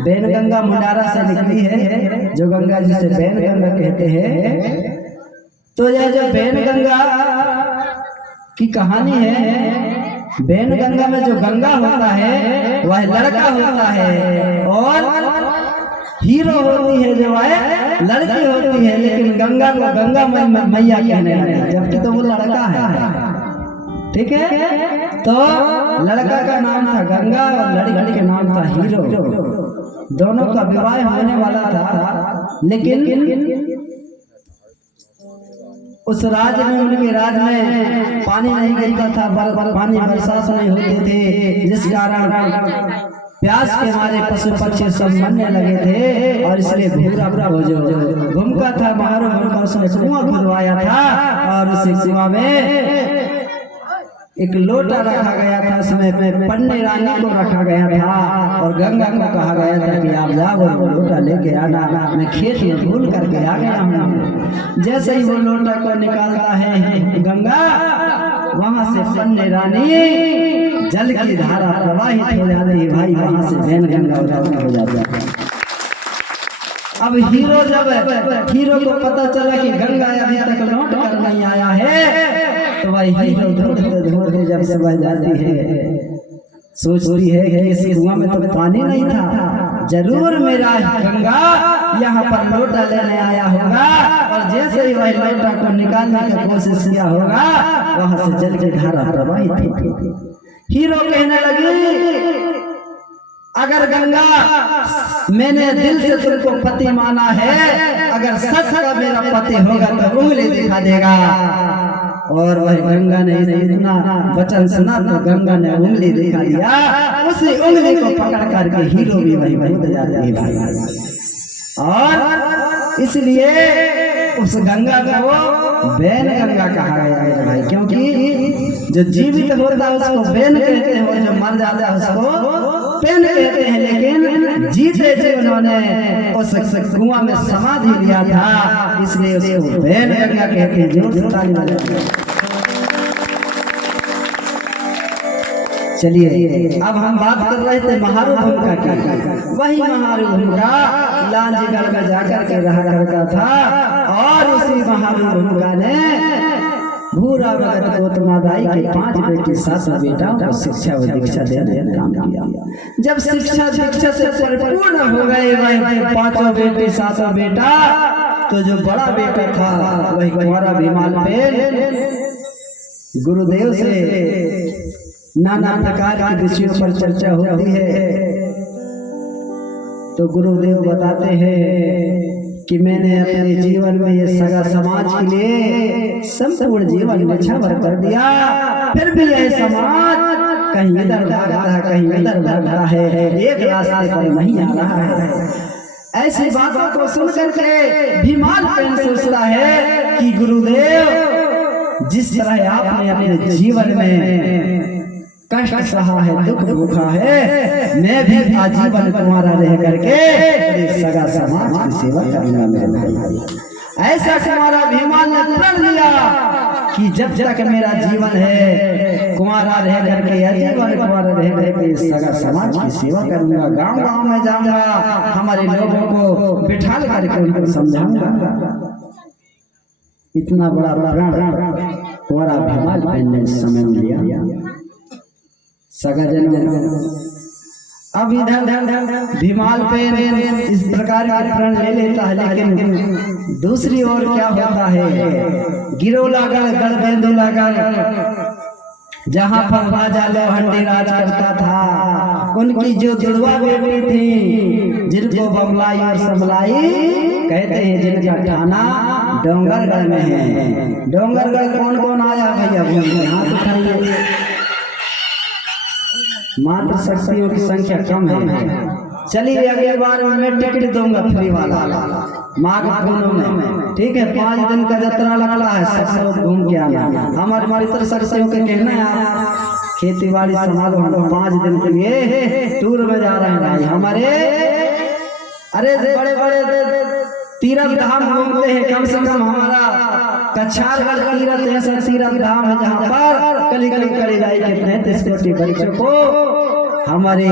वैनगंगा मुंडारा से निकली है, जो गंगा जिसे वैनगंगा कहते हैं। तो यह जो वैनगंगा की कहानी है, वैनगंगा में जो गंगा होता है वह लड़का होता है और हीरो होती है जो है लड़की होती है। लेकिन गंगा को गंगा मैया कहने लगे, जबकि तो वो लड़का है। ठीक है, तो लड़का का नाम था गंगा और लड़की का नाम था हीरो। दोनों का विवाह होने वाला था, लेकिन उस राज्य में, उनके राज्य में पानी नहीं गिरता था, पानी बरसात नहीं होते थे, जिस कारण प्यास के मारे पशु पक्षी सब मरने लगे थे। और इसलिए भूरा जो भूमका था, महारो भूमका, उसने कुआं खुदवाया था और उस कुआं में एक लोटा रखा गया था, उसमें पन्ने रानी को रखा गया था और गंगा को कहा गया था कि आप जाओ वो लोटा लेके आना, मैं खेत में भूल करके आ गया हूँ। जैसे ही वो लोटा को निकालता है गंगा, वहां से पन्ने रानी जल की धारा प्रवाहित हो जाती है भाई, वहां से वैनगंगा हो जाता है। अब हीरो को पता चला कि गंगा अभी तक लौट कर नहीं आया है, तो वही हीरो ढूंढते जब से वह जाती है, सोचती है कि इस कुआं में तो पानी नहीं था, जरूर मेरा गंगा यहाँ पर लोटा लेने आया होगा। और जैसे ही वह लोटा को निकालने की कोशिश किया होगा, वहां से जल की धारा प्रवाहित थी। हीरो कहने लगी, अगर गंगा मैंने दिल से तुमको पति माना है, अगर सच का मेरा पति होगा तो उंगली दिखा देगा। और वह गंगा ने इतना वचन सुना तो गंगा ने उंगली दिखा दिया। उसी उंगली को पकड़ करके हीरो भी वही कूद जाते हैं। और इसलिए उस गंगा को वैनगंगा कहा गया है भाई, क्योंकि जो जीवित होता है उसको वैन कहते हैं और जो मर जाता है उसको पेन कहते हैं। लेकिन जीते जी उन्होंने उस कुआं में समाधि लिया था, इसलिए उसको वैनगंगा कहते हैं। जोर से ताली बजाइए। चलिए, अब हम बात कर रहे थे महारू भूमिका की। वही महारू भूमिका लांजीगढ़ में जाकर के रहा करता था और उसी महारू भूमिका ने भूरा भगत गौतमादाई के 5 बेटी 7 बेटा को शिक्षा व दीक्षा देने का काम किया। जब शिक्षा दीक्षा से परिपूर्ण हो गए वह 5 बेटी 7 बेटा, तो जो बड़ा बेटा था वही कुंवारा भीमाल पे गुरुदेव से नाना प्रकार के विषयों पर चर्चा होती है। तो गुरुदेव बताते हैं कि मैंने अपने जीवन में ये सगा समाज के लिए संपूर्ण जीवन निछावर कर दिया, फिर भी यह समाज कहीं इधर भागता है, कहीं इधर भागता है, एक रास्ते पर नहीं आ रहा है। ऐसी बातों को सुन करके भीमाल पेन सोचता है कि गुरुदेव, जिस तरह आपने अपने जीवन में कष्ट सहा है, दुख भूखा है, मैं भी आजीवन कुंवारा रह करके सगा समाज की सेवा करूंगा मेरे भाई। ऐसा कुंवारा भीमाल ने प्रण लिया कि जब तक मेरा जीवन है कुंवारा रह करके, आजीवन कुंवारा रह करके सगा समाज की सेवा करूंगा, गांव गांव में जाऊंगा, हमारे लोगों को बिठा करके उनको समझाऊंगा। इतना बड़ा प्रण कुंवारा भीमाल ने समय लिया। सगा जन्म अब इधर भीमाल पे इस प्रकार का प्रण ले लेता है, लेकिन दूसरी ओर क्या होता है, गिरोलागढ़ गढ़ बेंदुलागढ़ जहाँ पर राजा लोहंडी राज करता था, उनकी जो जुड़वा बेटी थी जिनको बमलाई और समलाई कहते हैं, जिनका थाना डोंगरगढ़ में है। डोंगरगढ़ कौन कौन आया भैया? हाथ उठाइए। मात्र शक्तियों की संख्या कम है। चलिए अगली बार मैं टिकट दूंगा फ्री वाला माघ पूनम में, ठीक है? 5 दिन का यात्रा लगता है, सब लोग घूम के आना। हमारे मित्र शक्तियों के कहना है आप खेती बाड़ी संभालो, हम 5 दिन के लिए टूर में जा रहे हैं भाई हमारे। अरे बड़े बड़े तीर्थ धाम घूमते हैं, कम से कम हमारा कछारगढ़ तीर्थ ऐसा तीर्थ धाम है जहाँ पर कली कली करी जाए के 33 कोटि बच्चों को हमारे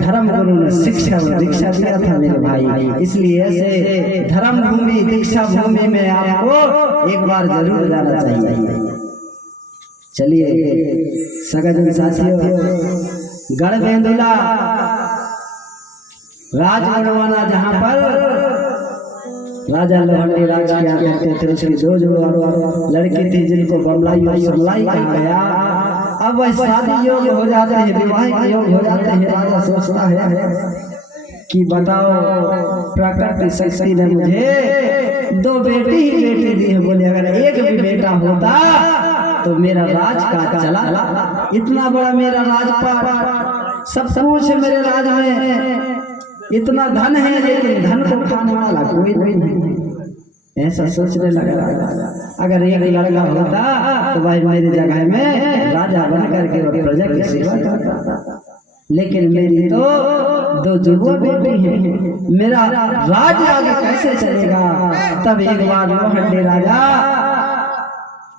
धर्म गुरु ने शिक्षा और दीक्षा दिया था मेरे भाई। इसलिए ऐसे धर्म भूमि दीक्षा भूमि में आपको एक बार जरूर जाना चाहिए। चलिए सगजन साथियों, गढ़बेंदुला राजगढ़वाना जहाँ पर राजा लोहंडी राज किया करते थे, उसकी दो जो लड़की थी जिनको बमलाई और सुमलाई कहा गया। अब वह शादी योग्य हो जाते हैं, विवाह योग्य हो जाते हैं। राजा सोचता है कि बताओ प्रकृति शक्ति ने मुझे दो बेटी ही बेटी दी है, बोले अगर एक भी बेटा होता तो मेरा राज का चला। इतना बड़ा मेरा राजपाट, सब कुछ मेरे राज में, इतना धन है लेकिन धन को खाने वाला कोई नहीं। ऐसा सोचने लगा अगर एक लड़का होता तो भाई मेरी जगह में राजा बन करके और प्रजा की सेवा करता, लेकिन मेरी तो दो जुड़वा बेटी है, मेरा राज आगे कैसे चलेगा। तब एक बार लोहंडी राजा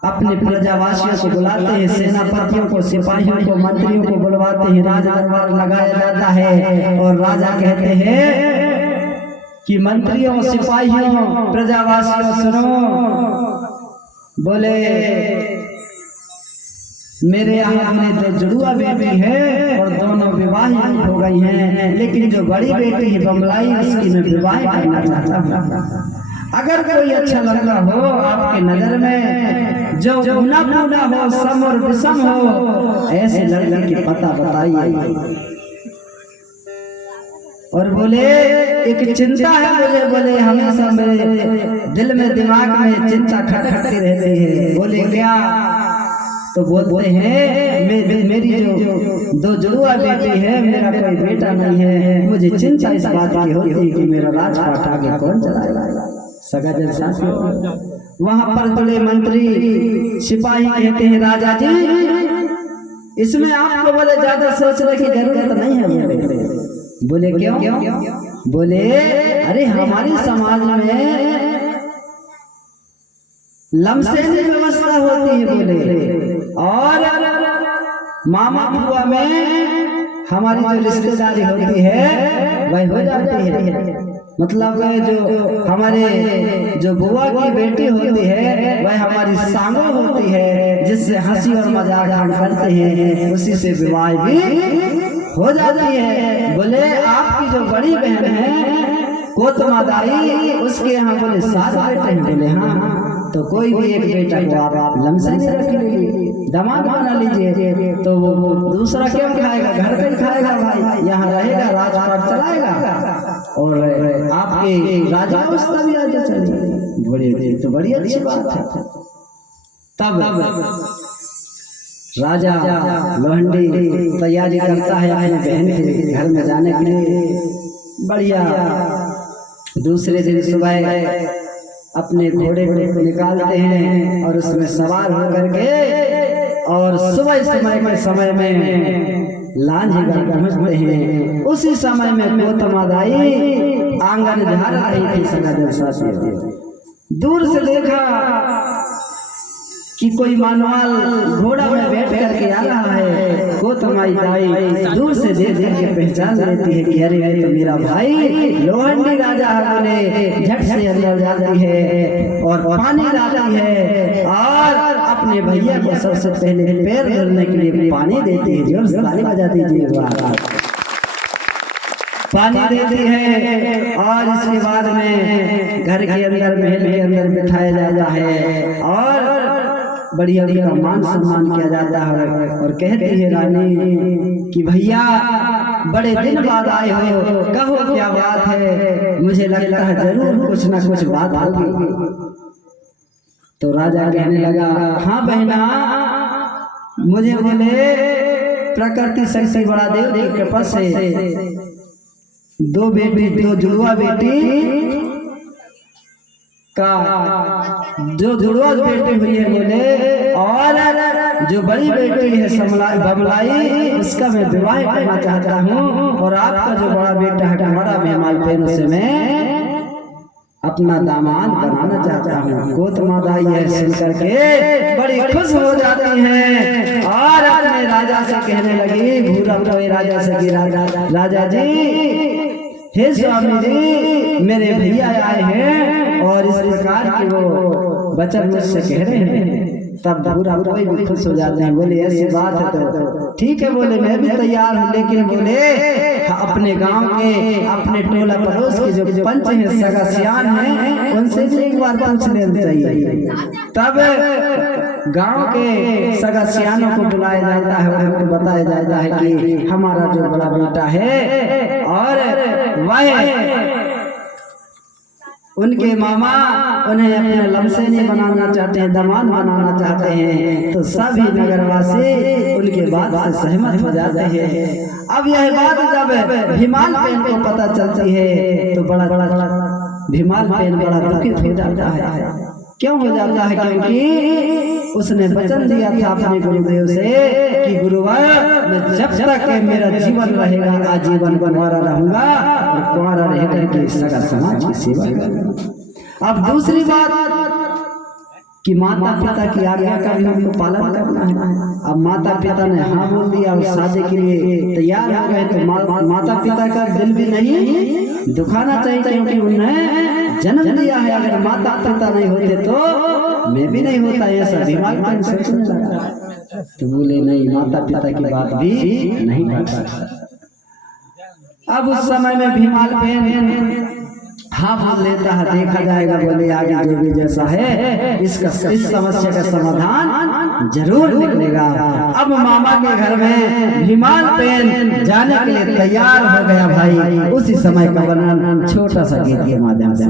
अपने प्रजावासियों को बुलाते हैं, सेनापतियों को, सिपाहियों को, मंत्रियों को बुलवाते हैं, राजा दरबार लगाया जाता है और राजा कहते हैं कि मंत्रियों, सिपाहियों, प्रजावासियों सुनो, बोले मेरे यहाँ में दो जुड़वा बेटी है और दोनों विवाह हो गई हैं, लेकिन जो बड़ी बेटी है बमलाई उसकी मैं विवाह करना चाहता हूँ। अगर कोई अच्छा लड़का हो आपके नजर में, जो गुना पुना हो, सम और विषम हो, ऐसे लड़के की पता बताइए। और बोले एक चिंता है मुझे, बोले हमेशा मेरे दिल में दिमाग में चिंता खटखटी रहती है। बोले क्या? तो बोलते हैं मेरी जो दो जुड़वा बेटी है, मेरा कोई बेटा नहीं है, मुझे चिंता इस बात की होती है कि मेरा राजपाट आगे कौन चलाएगा। सगाजन साथियों, वहां पर बड़े मंत्री सिपाही कहते हैं राजा जी इसमें आपको बोले ज्यादा सोचने की जरूरत नहीं है। बोले क्यों? बोले अरे हमारे समाज में लमसेनी व्यवस्था होती है, बोले और मामा बुआ में हमारी जो रिश्तेदारी होती है वह हो जाती है। मतलब जो हमारे जो बुआ की बेटी होती है वह हमारी सांगो होती है, जिससे हंसी और मजाक हम करते हैं, उसी से विवाह भी हो जाती है। बोले आपकी जो बड़ी बहन है कोतमा दाई, उसके यहाँ बोले 7 बेटे हैं। बोले हाँ, तो कोई भी एक बेटा को आप लमसनी रख लीजिए, दामाद बना लीजिए, तो वो दूसरा क्यों खाएगा, घर का ही खाएगा भाई, यहाँ रहेगा, राजपाट चलाएगा और आपके राजावस्था भी आगे चलेगी। बड़ी तो बड़ी अच्छी बात है। तब राजा लोहंडी तैयारी करता है अपने बहन के घर में जाने के लिए। बढ़िया दूसरे दिन सुबह अपने घोड़े को निकालते हैं और उसमें सवार होकर के और सुबह समय में लांझीगढ़ पहुंचते हैं। उसी समय में कोतमा दाई आंगन झाड़ रही थी। सगाजन साथियों, दूर से देखा कि कोई मानवाल घोड़ा में बैठ करके आ रहा है। कोतमा दाई दूर से देख के पहचान लेती है कि अरे तो मेरा भाई लोहंडी राजा है। बोले झट से अंदर जाती है और पानी लाती है और अपने भैया को सबसे पहले पैर धोने के लिए पानी देती है। जोर से ताली बजा दीजिए। पानी देती है और इसके बाद में घर के अंदर महल के अंदर बिठाया जाता है और बढ़िया बढ़िया मान सम्मान किया जाता है। और कहती है रानी कि भैया बड़े दिन बाद आए हो, कहो क्या बात है, मुझे लगता है जरूर कुछ ना कुछ बात होगी। तो राजा कहने लगा हाँ बहना, मुझे बोले प्रकृति शक्ति बड़ा देव की कृपा से दो जुड़वा बेटी का जो जुड़वा बेटी हुई है बोले, और जो बड़ी बेटी है बमलाई उसका मैं विवाह करना चाहता हूँ और आपका जो बड़ा बेटा है हमारा मेहमान पैरों से मैं अपना दामाद बनाना चाहता हूँ। गोत माता यह सुन करके बड़ी खुश हो जाती हैं और अपने राजा से कहने लगी, भूरा राजा से कि राजा जी, हे स्वामी जी, मेरे भैया आए हैं और इस प्रकार की वो वचन मुझसे कह रहे हैं। तब भूरा कोई भी खुश हो जाते हैं, बोले ऐसी बात है तो ठीक है, बोले मैं भी तैयार हूँ, लेकिन बोले अपने गांव के, अपने टोला पड़ोस के जो पंच हैं, सगा सियान हैं, उनसे भी एक बार पूछ लेना चाहिए। तब गांव के सगा सियानों को बुलाया जाता है और उनको बताया जाता है कि हमारा जो बड़ा बेटा है और वह उनके मामा उन्हें अपने लमसेनी बनाना चाहते हैं, दामाद बनाना चाहते हैं। तो सभी नगरवासी उनके बात से सहमत हो जाते हैं। अब यह बात जब भीमालपेन को पता चलती है तो बड़ा भीमालपेन बड़ा दुखित हो जाता है। क्यों हो जाता है? क्योंकि उसने वचन दिया था अपने गुरुदेव से कि गुरुवर, मैं जब तक मेरा जीवन रहेगा आजीवन कुंवारा रहूंगा और कुंवारा रह करके सगा समाज की सेवा करूंगा। अब दूसरी बात कि माता पिता की आज्ञा का भी हमको पालन करना है। अब माता पिता ने हाँ बोल दिया और शादी के लिए तैयार हो गए तो माता पिता का दिल भी नहीं दुखाना चाहिए, क्योंकि उन्हें जन्म दिया है। अगर माता पिता नहीं होते तो मैं भी नहीं होता, ऐसा दिमाग में सोचने लगा। तो बोले नहीं, माता पिता की बात भी नहीं मान सकता। अब उस समय में भीमालपेन हाँ बोल लेता है, देखा जाएगा, बोले आगे जो भी जैसा है इस समस्या का समाधान जरूर निकलेगा। अब मामा के घर में भीमालपेन जाने के लिए तैयार हो गया भाई। उसी समय का वर्णन छोटा सा गीत के माध्यम से